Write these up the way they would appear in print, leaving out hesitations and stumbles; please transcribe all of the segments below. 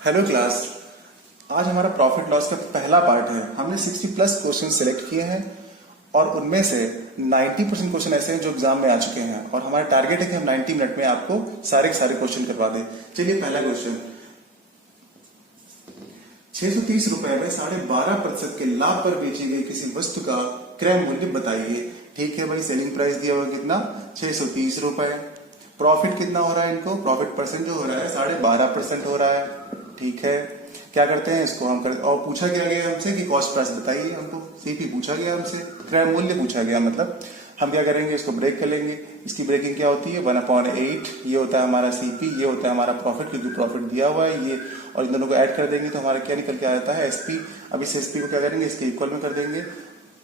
Hello class. आज हमारा profit loss का पहला पार्ट है। हमने 60 प्लस क्वेश्चन सिलेक्ट किए हैं और उनमें से 90% क्वेश्चन ऐसे हैं जो एग्जाम में आ चुके हैं और हमारा टारगेट है कि हम 90 मिनट में आपको सारे के सारे क्वेश्चन करवा दें। चलिए पहला क्वेश्चन, 630 रुपए में 12.5% के लाभ पर बेची गई किसी वस्तु का क्रय मूल्य बताइए। ठीक है भाई, सेलिंग प्राइस दिया हुआ कितना, 630 रुपए। प्रॉफिट कितना हो रहा है इनको, प्रॉफिट परसेंट जो हो रहा है 12.5% हो रहा है। ठीक है, क्या करते हैं इसको हम करते, और पूछा गया हमसे कि कॉस्ट प्राइस बताइए, हमको सीपी पूछा गया हमसे, क्रय मूल्य पूछा गया, मतलब हम क्या करेंगे, इसको ब्रेक कर लेंगे। इसकी ब्रेकिंग क्या होती है, 1/8 ये होता है हमारा सीपी, ये होता है हमारा प्रॉफिट क्योंकि प्रॉफिट दिया हुआ है ये, और इन दोनों को ऐड कर देंगे तो हमारा क्या निकल के आ जाता है, एसपी। अब इस एसपी को क्या करेंगे, इसके इक्वल में कर देंगे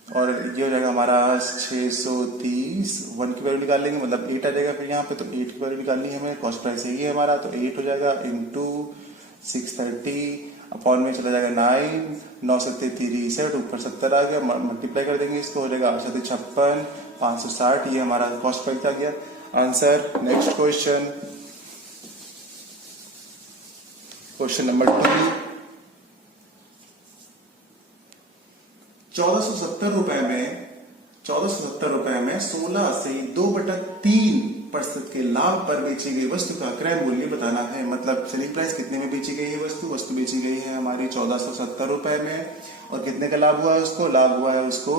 और ये हो जाएगा हमारा 630, 1 की वैल्यू निकाल लेंगे, मतलब 8 आ जाएगा फिर यहाँ पे, तो 8 की वैल्यू निकालनी है हमें, कॉस्ट प्राइस यही है हमारा, तो 8 हो जाएगा इंटू 630 अपॉन में चला जाएगा 9, 9 से 63, ऊपर 70 आ गया, मल्टीप्लाई कर देंगे इसको, हो जाएगा 8 56, 560, ये हमारा कॉस्ट प्राइस आ गया answer. Next question, question number 2, 1470 रुपए में 16 से 2/3% के लाभ पर बेची गई वस्तु का क्रय मूल्य बताना है। मतलब सेलिंग प्राइस कितने में बेची गई है वस्तु बेची गई है हमारी 1470 रुपए में, और कितने का लाभ हुआ है उसको, लाभ हुआ है उसको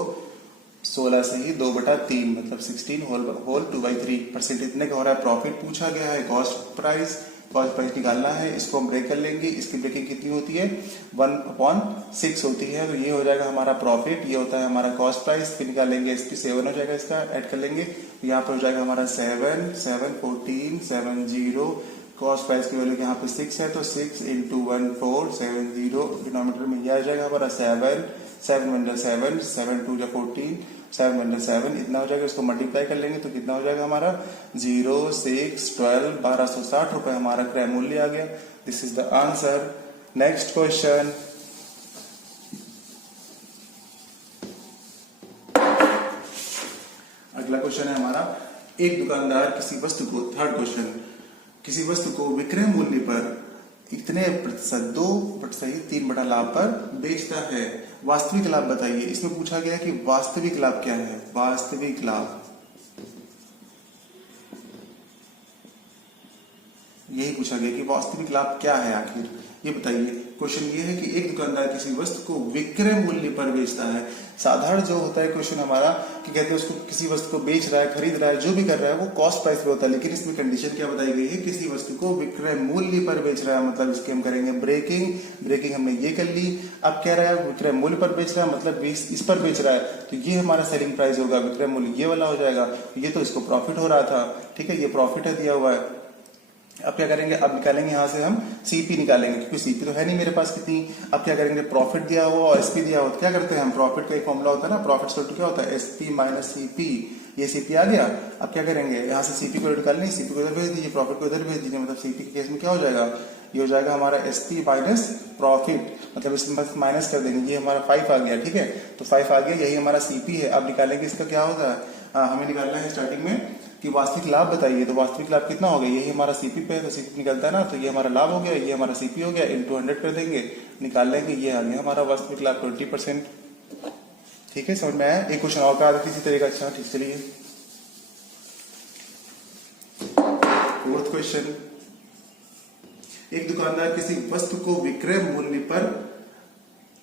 16 से ही 2/3 मतलब 16 होल 2/3%। इतने का हो रहा है प्रॉफिट पूछा गया है। कॉस्ट प्राइस निकालना है, इसको हम ब्रेक कर लेंगे। इसकी ब्रेकिंग कितनी होती है, 1/6 होती है, तो ये हो जाएगा हमारा प्रॉफिट, ये होता है हमारा कॉस्ट प्राइस। फिर निकालेंगे एसपी 7 हो जाएगा, इसका ऐड कर लेंगे, यहाँ पर हो जाएगा हमारा 7 7 14 70, कॉस्ट प्राइस की वैल्यू यहाँ पे 6 है, तो 6 इंटू 1470, डिनोमिनेटर में यह आ जाएगा हमारा 7 7 1 7 7 2 14 7 1 7, इतना हो जाएगा। इसको मल्टीप्लाई कर लेंगे तो कितना हो जाएगा हमारा 0 6 12 1260 रुपए हमारा क्रय मूल्य आ गया। This is the answer. Next question, अगला क्वेश्चन है हमारा, एक दुकानदार किसी वस्तु को, थर्ड क्वेश्चन, किसी वस्तु को विक्रय मूल्य पर इतने प्रतिशत 2% 3 लाभ पर बेचता है, वास्तविक लाभ बताइए। इसमें पूछा गया कि वास्तविक लाभ क्या है, वास्तविक लाभ, यही पूछा गया कि वास्तविक लाभ क्या है आखिर, ये बताइए। क्वेश्चन ये है कि एक दुकानदार किसी वस्तु को विक्रय मूल्य पर बेचता है। साधारण जो होता है क्वेश्चन हमारा कि कहते हैं उसको किसी वस्तु को बेच रहा है, खरीद रहा है, जो भी कर रहा है वो कॉस्ट प्राइस पे होता है, लेकिन इसमें कंडीशन क्या बताई गई है, किसी वस्तु को विक्रय मूल्य पर बेच रहा है, मतलब इसके हम करेंगे ब्रेकिंग हमने ये कर ली। अब कह रहा है विक्रय मूल्य पर बेच रहा है, मतलब इस पर बेच रहा है, तो ये हमारा सेलिंग प्राइस होगा, विक्रय मूल्य ये वाला हो जाएगा। ये तो इसको प्रॉफिट हो रहा था, ठीक है, ये प्रॉफिट है दिया हुआ है। अब क्या करेंगे, अब निकालेंगे यहां से हम सीपी निकालेंगे, क्योंकि सीपी तो है नहीं मेरे पास कितनी। अब क्या करेंगे, प्रॉफिट दिया हुआ और एसपी दिया हुआ, तो क्या करते हैं हम, प्रॉफिट का एक फॉर्मूला होता है ना, प्रॉफिट इक्वल टू क्या होता है, एसपी माइनस सीपी, ये सीपी आ गया। अब क्या करेंगे, यहाँ से सीपी को निकालनी, सीपी को इधर भेज दीजिए, प्रॉफिट को इधर भेज दीजिए, मतलब सीपी के केस में क्या हो जाएगा, ये हो जाएगा हमारा एसपी माइनस प्रॉफिट, मतलब इसमें माइनस कर देंगे, ये हमारा 5 आ गया, ठीक है, तो 5 आ गया, यही हमारा सीपी है। अब निकालेंगे इसका क्या होता है, हमें निकालना है स्टार्टिंग में कि वास्तविक लाभ बताइए, तो वास्तविक लाभ कितना हो गया, यही हमारा सीपी पे है तो सीपी निकलता है ना, तो ये हमारा लाभ हो गया, ये हमारा सीपी हो गया, इंटू 100 कर देंगे, निकाल लेंगे, ये आ गया हमारा वास्तविक लाभ 20%। ठीक है, समझ में आया। एक क्वेश्चन और का इसी तरह का, अच्छा ठीक, चलिए फोर्थ क्वेश्चन, एक दुकानदार किसी वस्तु को विक्रय मूल्य पर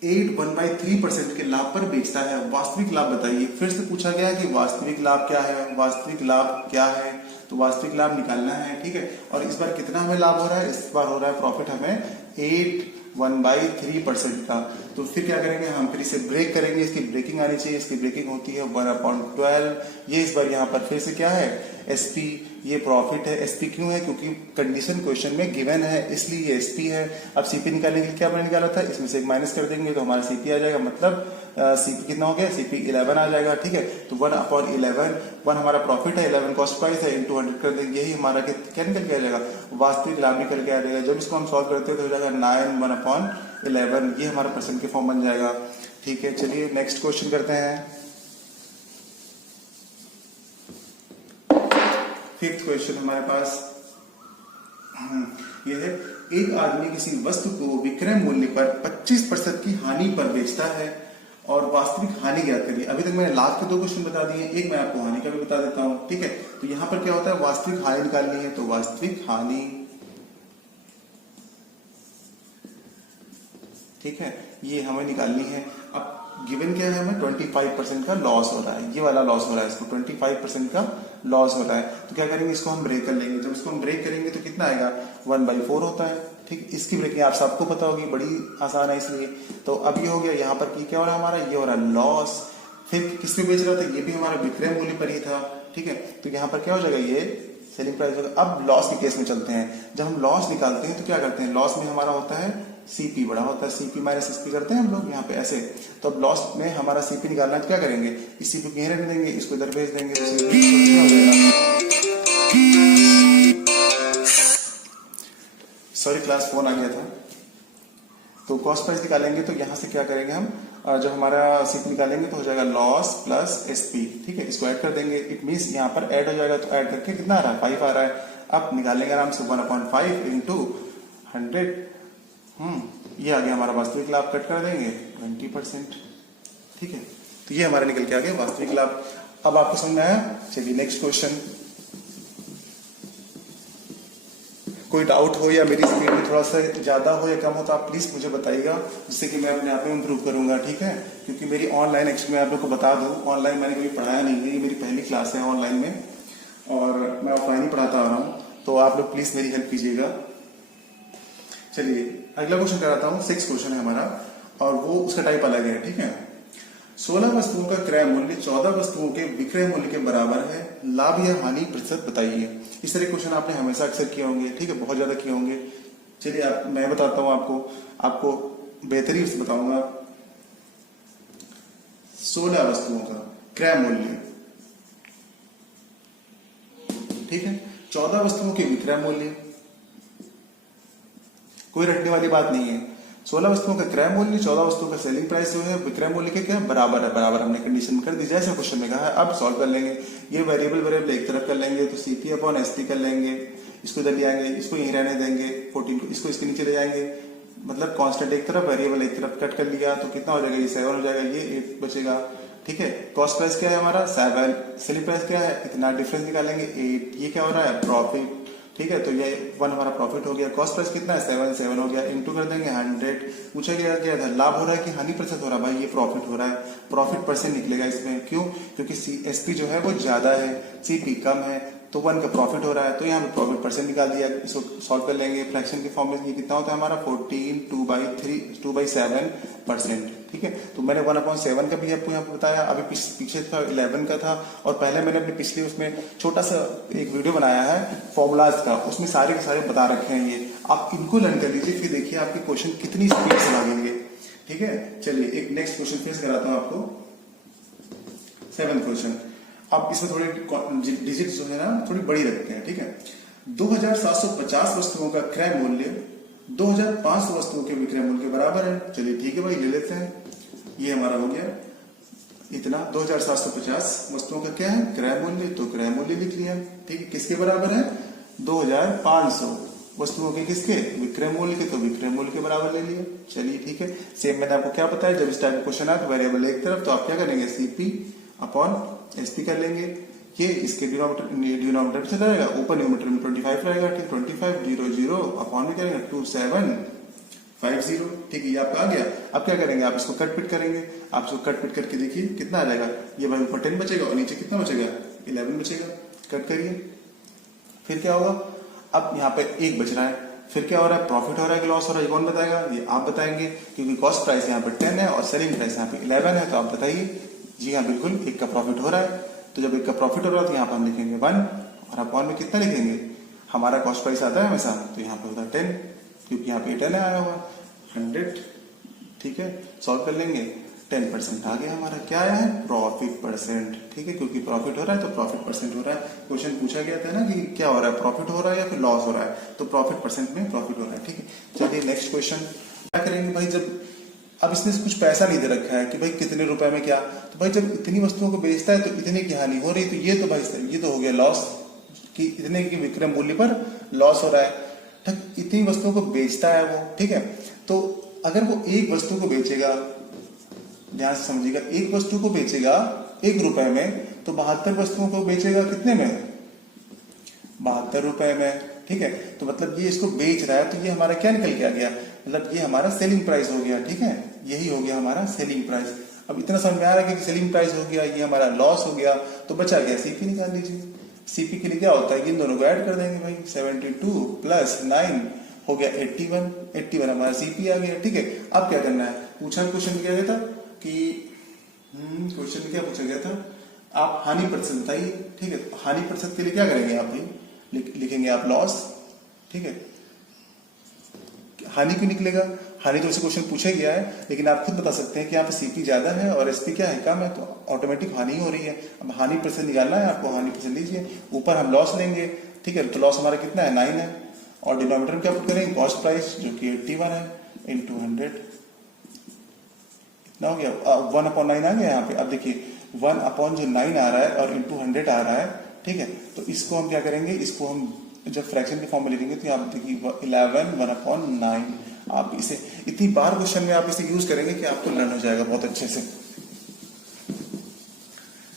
1/3% के लाभ पर बेचता है, वास्तविक लाभ बताइए। फिर से पूछा गया कि वास्तविक लाभ क्या है, वास्तविक लाभ क्या है, तो वास्तविक लाभ निकालना है, ठीक है। और इस बार कितना हमें लाभ हो रहा है, इस बार हो रहा है प्रॉफिट हमें 1/3% का। तो फिर क्या करेंगे हम, फिर इसे ब्रेक करेंगे, इसकी ब्रेकिंग आनी चाहिए, इसकी ब्रेकिंग होती है 1/12। ये इस बार यहाँ पर फिर से क्या है, एसपी, ये प्रॉफिट है। एसपी क्यों है, क्योंकि कंडीशन क्वेश्चन में गिवन है, इसलिए ये एसपी है। अब सीपी निकालने के लिए क्या हमने निकाला था, इसमें से एक माइनस कर देंगे तो हमारा सीपी आ जाएगा, मतलब सीपी कितना हो गया, सीपी 11 आ जाएगा, ठीक है। तो 1/11, 1 हमारा प्रॉफिट है, 11 कॉस्ट प्राइस है, इंटू 100 कर देंगे, यही हमारा क्या निकल के आ जाएगा, वास्तविक लाभ निकल के आ जाएगा। जब इसको हम सॉल्व करते हैं तो हो जाएगा 9 1/11, ये हमारा परसेंट के फॉर्म बन जाएगा। ठीक है, चलिए नेक्स्ट क्वेश्चन करते हैं। फिफ्थ क्वेश्चन हमारे पास ये है एक आदमी किसी वस्तु को विक्रय मूल्य पर 25% की हानि पर बेचता है और वास्तविक हानि ज्ञात करिए। अभी तक मैंने लाभ के 2 क्वेश्चन बता दिए, एक मैं आपको हानि का भी बता देता हूं, ठीक है। तो यहां पर क्या होता है, वास्तविक हानि निकालनी है, तो वास्तविक हानि, ठीक है, ये हमें निकालनी है। अब गिवन क्या है, हमें 25% का लॉस हो रहा है, ये वाला लॉस हो रहा है, इसको 25% का लॉस हो रहा है। तो क्या करेंगे, इसको हम ब्रेक कर लेंगे। जब इसको हम ब्रेक करेंगे तो कितना आएगा, 1/4 होता है, ठीक। इसकी ब्रेकिंग आप सबको पता होगी, बड़ी आसान है इसलिए। तो अब ये हो गया, यहाँ पर क्या हो रहा है हमारा, ये हो रहा है लॉस। फिर किस पे बेच रहा था, ये भी हमारा विक्रय मूल्य पर ही था, ठीक है। तो यहाँ पर क्या हो जाएगा, ये सेलिंग प्राइस होगा। अब लॉस के केस में चलते हैं। जब हम लॉस निकालते हैं तो क्या करते हैं, लॉस में हमारा होता है सीपी बड़ा होता है, सीपी माइनस एसपी करते हैं हम लोग यहाँ पे ऐसे। तो अब लॉस में हमारा सीपी निकालना है तो क्या करेंगे, इस सीपी को यहीं रख देंगे, इसको इधर भेज देंगे, तो सीपी हो जाएगा। सॉरी क्लास फोन आ गया था। तो कॉस्ट प्राइस निकालेंगे तो यहां से क्या करेंगे हम, जब हमारा सीपी निकालेंगे तो हो जाएगा लॉस प्लस एसपी, ठीक है। इसको ऐड कर देंगे, इट मींस यहाँ पर ऐड हो जाएगा, तो ऐड करके कितना आ रहा है, 5 आ रहा है। अब निकालेंगे आराम से 1/5 इंटू 100, ये आ गया हमारा वास्तविक लाभ, कट कर देंगे 20%, ठीक है। तो ये हमारा निकल के आ गया वास्तविक लाभ। अब आपको समझ में आया, चलिए नेक्स्ट क्वेश्चन। कोई डाउट हो या मेरी स्पीड में थोड़ा सा ज्यादा हो या कम हो तो आप प्लीज मुझे बताइएगा, जिससे कि मैं अपने आप में इंप्रूव करूंगा, ठीक है। क्योंकि मेरी ऑनलाइन, एक्चुअली मैं आप लोग को बता दूं, ऑनलाइन मैंने कभी पढ़ाया नहीं है, ये मेरी पहली क्लास है ऑनलाइन में, और मैं ऑफलाइन ही पढ़ाता आ रहा हूँ। तो आप लोग प्लीज मेरी हेल्प कीजिएगा। चलिए अगला क्वेश्चन कराता हूँ, 6 क्वेश्चन है हमारा, और वो उसका टाइप अलग है, ठीक है। 16 वस्तुओं का क्रय मूल्य 14 वस्तुओं के विक्रय मूल्य के बराबर है, लाभ या हानि प्रतिशत बताइए। इस तरह क्वेश्चन आपने हमेशा अक्सर किए होंगे, ठीक है, बहुत ज्यादा किए होंगे। चलिए मैं बताता हूं आपको बेहतरीन से बताऊंगा। 16 वस्तुओं का क्रय मूल्य, ठीक है, 14 वस्तुओं के विक्रय मूल्य, कोई रटने वाली बात नहीं है। 16 वस्तुओं का क्रय मूल्य, 14 वस्तुओं का सेलिंग प्राइस जो है विक्रय मूल्य के क्या बराबर है, बराबर हमने कंडीशन कर दी, जैसे क्वेश्चन में कहा है। अब सॉल्व कर लेंगे, ये वेरिएबल एक तरफ कर लेंगे, तो सीपी अपॉन एसपी कर लेंगे, इसको इधर ले आएंगे, इसको यहीं रहने देंगे 14 को, इसको इसके नीचे ले जाएंगे, मतलब कांस्टेंट एक तरफ वेरिएबल एक तरफ कट कर लिया, तो कितना हो जाएगा, ये 7 हो जाएगा, ये 8 बचेगा, ठीक है। कॉस्ट प्राइस क्या है हमारा 7, सेलिंग प्राइस क्या है, इतना डिफरेंस निकालेंगे 8, ये क्या हो रहा है प्रॉफिट, ठीक है। तो ये 1 हमारा प्रॉफिट हो गया। कॉस्ट प्राइस कितना है 7 हो गया, इंटू कर देंगे 100। पूछा गया क्या था, लाभ हो रहा है कि हानि प्रतिशत हो रहा है, भाई ये प्रॉफिट हो रहा है, प्रॉफिट परसेंट निकलेगा इसमें। क्यों, क्योंकि एसपी जो है वो ज्यादा है, सीपी कम है, तो 1 का प्रॉफिट हो रहा है, तो यहाँ पे प्रॉफिट परसेंट निकाल दिया। इसको सॉल्व कर लेंगे, फ्रैक्शन के फॉर्म में ये कितना होता है हमारा 14 2/7%, ठीक है। तो मैंने 1/7 का भी आपको यहाँ पे बताया, अभी पीछे था 11 का था, और पहले मैंने अपने पिछले उसमें छोटा सा एक वीडियो बनाया है फॉर्मूलाज का, उसमें सारे के सारे बता रखे हैं। ये आप इनको लर्न कर लीजिए, फिर देखिए आपके क्वेश्चन कितनी स्पीड से भागेंगे, ठीक है। चलिए एक नेक्स्ट क्वेश्चन फेस कराता हूँ आपको, 7th क्वेश्चन। अब इसमें थोड़ी डिजिट जो है ना थोड़ी बड़ी रखते हैं, ठीक है। 2750 वस्तुओं का क्रय मूल्य 2500 वस्तुओं के विक्रय मूल्य के बराबर है। चलिए ठीक है भाई, ले लेते हैं, ये हमारा हो गया इतना। 2750 वस्तुओं का क्या है क्रय मूल्य, तो क्रय मूल्य लिख लिया, ठीक है। किसके बराबर है 2500 वस्तुओं के, किसके विक्रय मूल्य के, तो विक्रय मूल्य के बराबर ले लिया। चलिए ठीक है, सेम मैंने आपको क्या बताया, जब इस टाइप का क्वेश्चन आए तो वेरिएबल एक तरफ, तो आप क्या करेंगे सीपी अपॉन एसपी कर लेंगे, ये इसके डिनोमिनेटर से रहेगा, ऊपर न्यूमरेटर में 25 रहेगा, ठीक 2500 अपॉन में करेंगे 2750, ठीक है, ये आपका आ गया। अब क्या करेंगे, आप इसको कट पिट करेंगे, आप इसको कट पिट करके देखिए कितना आ जाएगा, ये भाई ऊपर 10 बचेगा और नीचे कितना बचेगा 11 बचेगा। कट करिए, फिर क्या होगा, अब यहाँ पे 1 बच रहा है, फिर क्या हो रहा है प्रॉफिट हो रहा है कि लॉस हो रहा है, ये कौन बताएगा, ये आप बताएंगे, क्योंकि कॉस्ट प्राइस यहाँ पे 10 है और सेलिंग प्राइस यहाँ पे 11 है, तो आप बताइए। जी हाँ बिल्कुल, 1 का प्रॉफिट हो रहा है, तो जब 1 का प्रॉफिट हो रहा है तो यहाँ पर हम लिखेंगे 1, और अपॉन में कितना लिखेंगे, हमारा कॉस्ट प्राइस आता है हमेशा, तो यहाँ पे होता है 10, क्योंकि यहाँ पे 10 आया हुआ 100, ठीक है। सॉल्व कर लेंगे, 10% आ गया हमारा, क्या आया है प्रॉफिट परसेंट, ठीक है, क्योंकि प्रॉफिट हो रहा है तो प्रॉफिट परसेंट हो रहा है। क्वेश्चन पूछा गया था ना कि क्या हो रहा है, प्रॉफिट हो रहा है या फिर लॉस हो रहा है, तो प्रॉफिट परसेंट में प्रॉफिट हो रहा है, ठीक है। चलिए नेक्स्ट क्वेश्चन क्या करेंगे भाई, जब अब इसने कुछ पैसा नहीं दे रखा है कि भाई कितने रुपए में क्या, तो भाई जब इतनी वस्तुओं को बेचता है तो इतने की हानि हो रही, तो ये तो भाई ये तो हो गया लॉस, कि इतने की विक्रय मूल्य पर लॉस हो रहा है, इतनी वस्तुओं को बेचता है वो, ठीक है। तो अगर वो एक वस्तु को बेचेगा, ध्यान से समझिएगा, एक वस्तु को बेचेगा 1 रुपए में, तो 72 वस्तुओं को बेचेगा कितने में? 72 रुपए में, ठीक है। तो मतलब ये इसको बेच रहा है, तो ये हमारा क्या निकल के आ गया? मतलब ये हमारा सेलिंग प्राइस हो गया, ठीक है। यही हो गया हमारा सेलिंग प्राइस। अब इतना समझ में आ रहा है कि सेलिंग प्राइस हो गया, ये हमारा लॉस हो गया, तो बचा गया सीपी। निकाल लीजिए। सीपी के लिए क्या होता है, इन दोनों को ऐड कर देंगे भाई। 72 प्लस 9 हो गया 81। 81 हमारा सीपी आ गया, ठीक है। अब क्या करना है? पूछा क्वेश्चन क्या गया था कि क्वेश्चन क्या पूछा गया था, आप हानि प्रतिशत बताइए, ठीक है। हानि प्रतिशत के लिए क्या करेंगे आप भाई? लिखेंगे आप लॉस, ठीक है। हानि क्यों निकलेगा? हानि तो उसे क्वेश्चन पूछा गया है, लेकिन आप खुद बता सकते हैं कि यहाँ पे सीपी ज्यादा है और एसपी क्या है, कम है, तो ऑटोमेटिक हानि हो रही है। अब हानि प्रतिशत निकालना है आपको, हानि प्रतिशत लीजिए, ऊपर हम लॉस लेंगे, ठीक है। तो लॉस हमारा कितना है? 9 है, और डिनोमिनेटर में क्या पुट करेंगे? कॉस्ट प्राइस जो कि 81 है, इंटू 100, इतना हो गया। 1/9 आ गया यहाँ पे। अब देखिए 1/9 आ रहा है और इंटू 100 आ रहा है, ठीक है। तो इसको हम क्या करेंगे, इसको हम जब फ्रैक्शन के फॉर्म में लिखेंगे तो आप देखिए 11 1/9। आप इसे इतनी बार क्वेश्चन में आप इसे यूज करेंगे कि आपको लर्न हो जाएगा बहुत अच्छे से।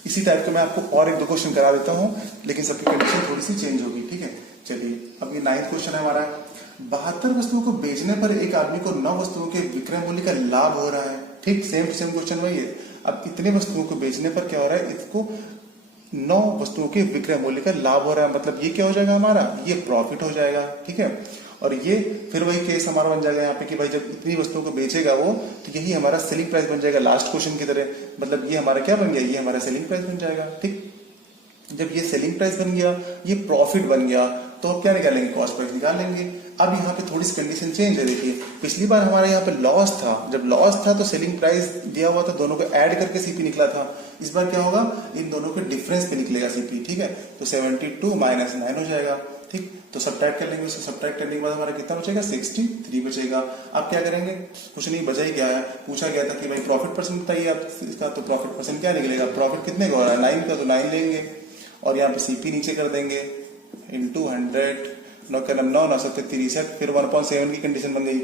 इसी टाइप का मैं आपको और 1-2 क्वेश्चन करा देता हूं, लेकिन सबकी कंडीशन थोड़ी सी चेंज होगी, ठीक है। चलिए अब ये 9th क्वेश्चन है हमारा। 72 वस्तुओं को बेचने पर एक आदमी को 9 वस्तुओं के विक्रय मूल्य का लाभ हो रहा है, ठीक। सेम क्वेश्चन वही है। अब इतने वस्तुओं को बेचने पर क्या हो रहा है, इसको 9 वस्तुओं के विक्रय मूल्य का लाभ हो रहा है, मतलब ये क्या हो जाएगा हमारा, ये प्रॉफिट हो जाएगा, ठीक है। और ये फिर वही केस हमारा बन जाएगा यहाँ पे कि भाई जब इतनी वस्तुओं को बेचेगा वो, तो यही हमारा सेलिंग प्राइस बन जाएगा लास्ट क्वेश्चन की तरह। मतलब ये हमारा क्या बन गया, ये हमारा सेलिंग प्राइस बन जाएगा, ठीक। जब ये सेलिंग प्राइस बन गया, ये प्रॉफिट बन गया, तो अब क्या निकालेंगे? कॉस्ट प्राइस निकाल लेंगे। अब यहाँ पे थोड़ी सी कंडीशन चेंज है। देखिए पिछली बार हमारे यहाँ पे लॉस था, जब लॉस था तो सेलिंग प्राइस दिया हुआ था, दोनों को ऐड करके सीपी निकला था। इस बार क्या होगा, इन दोनों के डिफरेंस पे निकलेगा सीपी, ठीक है। तो 72 माइनस 9 हो जाएगा, ठीक। तो सब्ट्रैक्ट कर लेंगे, उसको सब्ट्रैक्ट करने के बाद हमारा कितना बचेगा? 63 बचेगा। अब क्या करेंगे? कुछ नहीं, बचा ही क्या है, पूछा गया था कि भाई प्रॉफिट परसेंट बताइए आप इसका, तो प्रॉफिट परसेंट क्या निकलेगा? प्रॉफिट कितने का हो रहा है? 9 का, तो 9 लेंगे और यहाँ पे सीपी नीचे कर देंगे इंटू 100। 9 का 9 9 7 63, फिर 1/7 की कंडीशन बन गई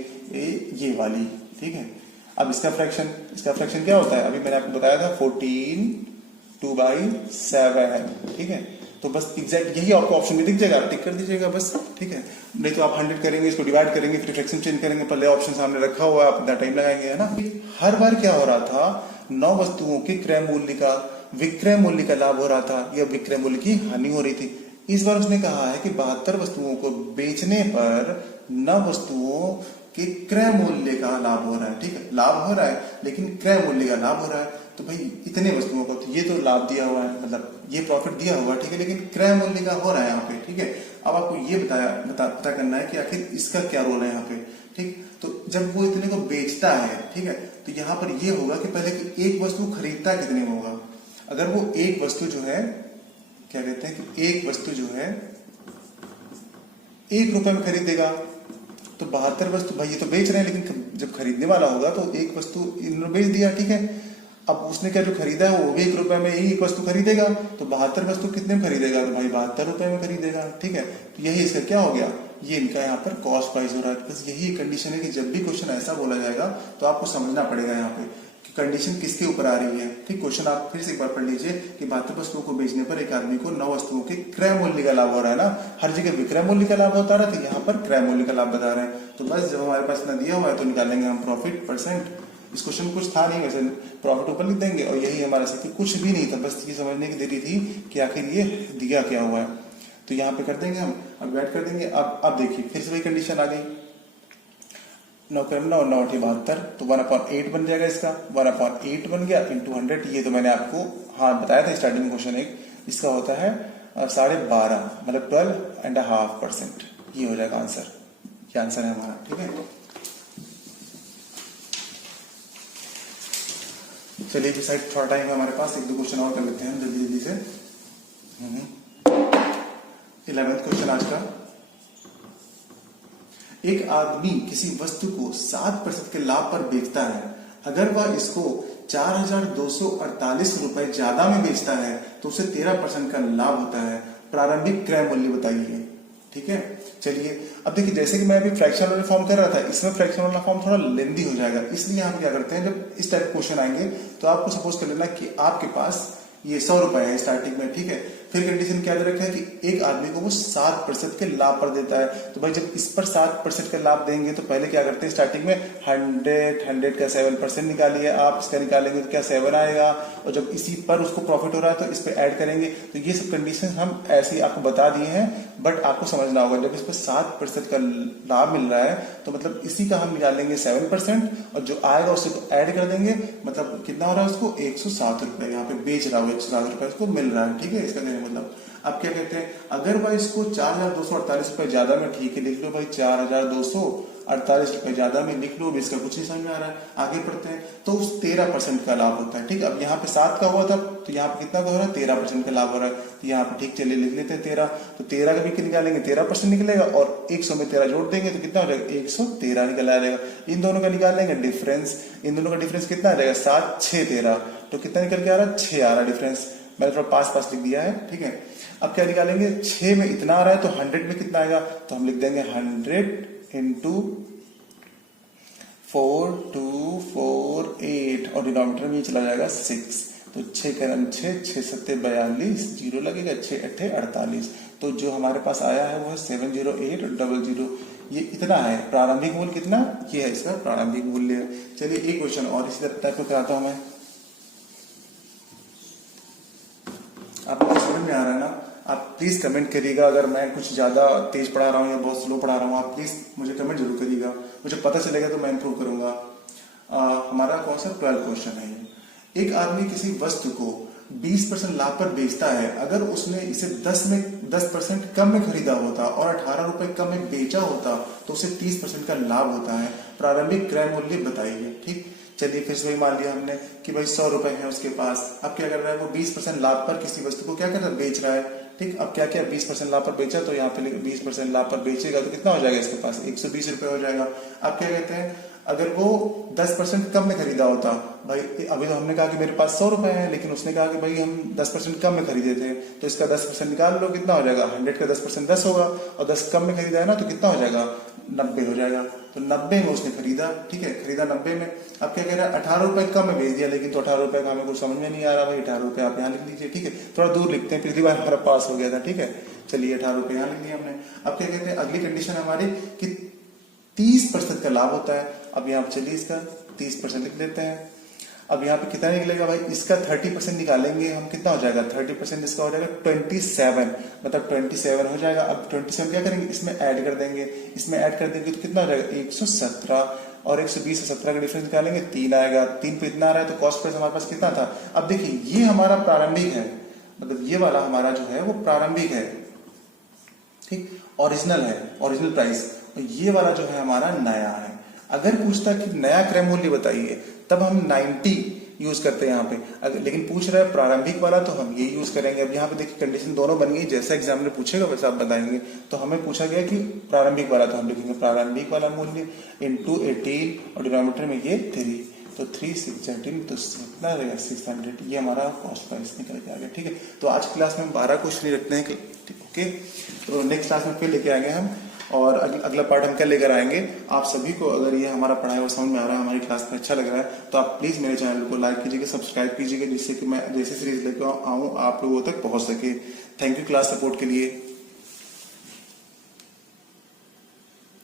ये वाली, ठीक है। अब इसका फ्रैक्शन क्या होता है? अभी मैंने आपको बताया था 14 2/7, ठीक है। तो बस एग्जैक्ट यही आपको ऑप्शन में दिख जाएगा, आप टिक कर दीजिएगा बस, ठीक है। नहीं तो आप 100 करेंगे, इसको डिवाइड करेंगे, फिर फ्रैक्शन चेंज करेंगे, पहले ऑप्शन सामने रखा हुआ है, आप इतना टाइम लगाएंगे, है ना। हर बार क्या हो रहा था, 9 वस्तुओं के क्रय मूल्य का विक्रय मूल्य का लाभ हो रहा था या विक्रय मूल्य की हानि हो रही थी। इस बार उसने कहा है कि 72 वस्तुओं को बेचने पर 9 वस्तुओं के क्रय मूल्य का लाभ हो रहा है, ठीक है। लाभ हो रहा है लेकिन क्रय मूल्य का लाभ हो रहा है, तो भाई इतने वस्तुओं को, तो ये तो लाभ दिया हुआ है, मतलब ये प्रॉफिट दिया हुआ है, ठीक है, लेकिन क्रय मूल्य का हो रहा है यहाँ पे, ठीक है। अब आपको ये पता करना है कि आखिर इसका क्या रोल है यहाँ पे, ठीक। तो जब वो इतने को बेचता है, ठीक है, तो यहाँ पर ये होगा कि पहले कि एक वस्तु खरीदता कितने में होगा। अगर वो एक वस्तु जो है, क्या कहते हैं कि एक वस्तु जो है 1 रुपए में खरीदेगा, तो 72 वस्तु, भाई ये तो बेच रहे हैं, लेकिन जब खरीदने वाला होगा तो एक वस्तु इन्होंने बेच दिया, ठीक है। अब उसने क्या जो खरीदा है वो भी 1 रुपए में ही एक वस्तु खरीदेगा, तो 72 वस्तु कितने में खरीदेगा? तो भाई 72 रुपए में खरीदेगा, ठीक है। तो यही इसका क्या हो गया, ये इनका यहाँ पर कॉस्ट प्राइस हो रहा है। बस यही कंडीशन है कि जब भी क्वेश्चन ऐसा बोला जाएगा तो आपको समझना पड़ेगा यहाँ पे कि कंडीशन किसके ऊपर आ रही है, ठीक। क्वेश्चन आप फिर से एक बार पढ़ लीजिए कि 72 वस्तुओं को बेचने पर एक आदमी को 9 वस्तुओं के क्रय मूल्य का लाभ हो रहा है ना। हर जगह विक्रय मूल्य का लाभ होता रहा, तो यहाँ पर क्रय मूल्य का लाभ बता रहे हैं। तो बस जब हमारे पास इतना दिया हुआ है तो निकालेंगे हम प्रॉफिट परसेंट। इस क्वेश्चन में कुछ था नहीं, वैसे प्रॉफिट ऊपर लिख देंगे और यही हमारा सीपी, कुछ भी नहीं था, बस ये समझने की देरी थी कि आखिर ये दिया क्या हुआ है। तो यहाँ पे कर देंगे हम, अब ऐड कर देंगे। अब देखिए फिर से वही कंडीशन आ गई, 9 कर 9 9 72, तो 1/8 बन जाएगा इसका, 1/8 बन गया इंटू 100। ये तो मैंने आपको हाँ बताया था स्टार्टिंग क्वेश्चन एक, इसका होता है 12.5, मतलब 12.5%। ये हो जाएगा आंसर, ये आंसर है हमारा, ठीक है। चलिए इस साइड थोड़ा टाइम है हमारे पास, 1-2 क्वेश्चन और कर लेते हैं जल्दी जल्दी से। 11th क्वेश्चन आज का। एक आदमी किसी वस्तु को 7% के लाभ पर बेचता है। अगर वह इसको 4,248 रुपए ज्यादा में बेचता है तो उसे 13% का लाभ होता है। प्रारंभिक क्रय मूल्य बताइए, ठीक है। चलिए अब देखिए, जैसे कि मैं अभी फ्रैक्शन वाला फॉर्म कर रहा था, इसमें फ्रैक्शन वाला फॉर्म थोड़ा लेंदी हो जाएगा, इसलिए हम क्या करते हैं, जब इस टाइप क्वेश्चन आएंगे तो आपको सपोज कर लेना कि आपके पास ये 100 रुपए है स्टार्टिंग में, ठीक है। फिर कंडीशन क्या दे रखा है कि एक आदमी को वो 7% के लाभ पर देता है। तो भाई जब इस पर 7% का लाभ देंगे तो पहले क्या करते हैं, स्टार्टिंग में 100 का 7% निकालिए आप, इसका निकालेंगे तो क्या 7 आएगा, और जब इसी पर उसको प्रॉफिट हो रहा है तो इस पर ऐड करेंगे। तो ये सब कंडीशन हम ऐसे ही आपको बता दिए हैं, बट आपको समझना होगा जब इस पर 7% का लाभ मिल रहा है तो मतलब इसी का हम निकालेंगे 7%, और जो आएगा उसको ऐड कर देंगे, मतलब कितना हो रहा है उसको 107 रुपए यहाँ पे बेच रहा है, 107 रुपए उसको मिल रहा है, ठीक है। इसका मतलब अब क्या कहते हैं, अगर भाई इसको 4,248 रुपए ज्यादा में, ठीक है लिख लो भाई 4,248 रुपए ज्यादा में लिख लो, इसका कुछ नहीं समझ में आ रहा है, आगे पढ़ते हैं। तो उस 13% का लाभ होता है, ठीक है। अब यहाँ पे 7 का हुआ था तो यहाँ पे कितना का हो रहा है, 13% का लाभ हो रहा है, तो यहाँ पे ठीक चलिए लिख लेते हैं 13। तो 13 का भी निकालेंगे 13% निकलेगा, और 100 में 13 जोड़ देंगे तो कितना हो जाएगा, 113 निकल आ जाएगा। इन दोनों का निकालेंगे डिफरेंस, इन दोनों का डिफरेंस कितना आ जाएगा, 7 6 13, तो कितना निकल के आ रहा है, 6 आ रहा है डिफरेंस, मैंने थोड़ा पास लिख दिया है, ठीक है। अब क्या निकालेंगे, 6 में इतना आ रहा है तो 100 में कितना आएगा, तो हम लिख देंगे 100 इंटू 4248, और डिनोमिनेटर में चला जाएगा 6, तो 6 का 6, 6 7 42, जीरो लगेगा, 6 8 48, तो जो हमारे पास आया है वो है 70800, ये इतना है प्रारंभिक मूल्य, कितना ये है इसका प्रारंभिक मूल्य। चलिए एक क्वेश्चन और इसी टाइप को कराता हूं मैं, आपको समझ में आ रहा है ना। आप प्लीज कमेंट करिएगा, अगर मैं कुछ ज्यादा तेज पढ़ा रहा हूँ या बहुत स्लो पढ़ा रहा हूँ, आप प्लीज मुझे कमेंट जरूर करिएगा, मुझे पता चलेगा तो मैं इंप्रूव करूंगा। हमारा कौन सा 12 क्वेश्चन है ये। एक आदमी किसी वस्तु को 20% लाभ पर बेचता है, अगर उसने इसे 10% कम में खरीदा होता और 18 रुपए कम में बेचा होता तो उसे 30% का लाभ होता है, प्रारंभिक क्रय मूल्य बताइए, ठीक। चलिए फिर से वही मान लिया हमने कि भाई 100 रुपए है उसके पास, अब क्या कर रहा है, वो 20% लाभ पर किसी वस्तु को क्या कर रहा है, बेच रहा है, ठीक। अब क्या किया, 20% लाभ पर बेचा, तो यहाँ पे 20% लाभ पर बेचेगा तो कितना हो जाएगा इसके पास, 120 रुपए हो जाएगा। अब क्या कहते हैं, अगर वो 10% कम में खरीदा होता, भाई अभी तो हमने कहा कि मेरे पास 100 रुपए है, लेकिन उसने कहा कि भाई हम 10% कम में खरीदे थे, तो इसका 10% निकाल लो, कितना हो जाएगा, 100 का 10% 10 होगा, और 10 कम में खरीदा है ना, तो कितना हो जाएगा, 90 हो जाएगा। तो 90 में उसने खरीदा, ठीक है, खरीदा 90 में। अब क्या कह रहा है, 18 रुपए कम में बेच दिया, लेकिन तो 18 रुपए का हमें कुछ समझ में नहीं आ रहा, भाई 18 रुपए आप यहाँ लिख लीजिए, ठीक है, थोड़ा दूर लिखते हैं, पिछली बार हमारा पास हो गया था, ठीक है। चलिए 18 रुपए यहाँ लिख दिया हमने। अब क्या कहते हैं, अगली कंडीशन हमारी कि 30% का लाभ होता है। अब यहाँ चलिए इसका 30% लिख देते हैं। अब यहाँ पे कितना निकलेगा भाई, इसका 30% निकालेंगे हम, कितना हो जाएगा, 30% इसका हो जाएगा 27, मतलब 27 हो जाएगा। अब 27 क्या करेंगे, इसमें ऐड कर देंगे, इसमें ऐड कर देंगे तो कितना हो जाएगा, 117, और 120 से 17 का डिफरेंस निकालेंगे 3 आएगा, 3 पे इतना आ रहा है तो कॉस्ट प्राइस हमारे पास कितना था। अब देखिए ये हमारा प्रारंभिक है, मतलब ये वाला हमारा जो है वो प्रारंभिक है, ठीक, ओरिजिनल है, ओरिजिनल प्राइस, और ये वाला जो है हमारा नया है। अगर पूछता कि नया क्रय मूल्य बताइए तब हम 90 यूज करते हैं यहाँ पे, लेकिन पूछ रहा है प्रारंभिक वाला तो हम ये यूज करेंगे। अब यहाँ पे देखिए कंडीशन दोनों बन गई, जैसा एग्जामिनर पूछेगा वैसा आप बताएंगे। तो हमें पूछा गया कि प्रारंभिक वाला, तो हम लिखेंगे प्रारंभिक वाला मूल्य इंटू 18, और डिनोमिनेटर में ये 3, तो 3 6 18, तो कितना रहेगा 600, ये हमारा कॉस्ट प्राइस निकल के आ गया, ठीक है। तो आज की क्लास में हम 12 क्वेश्चन रखते हैं, ओके। तो नेक्स्ट क्लास में फिर लेके आएंगे हम, और अगला पार्ट हम क्या लेकर आएंगे। आप सभी को अगर ये हमारा पढ़ाई और समझ में आ रहा है, हमारी क्लास में अच्छा लग रहा है, तो आप प्लीज मेरे चैनल को लाइक कीजिएगा, सब्सक्राइब कीजिएगा, जिससे कि मैं जैसे सीरीज लेकर आऊँ आप लोगों तक पहुंच सके। थैंक यू क्लास सपोर्ट के लिए।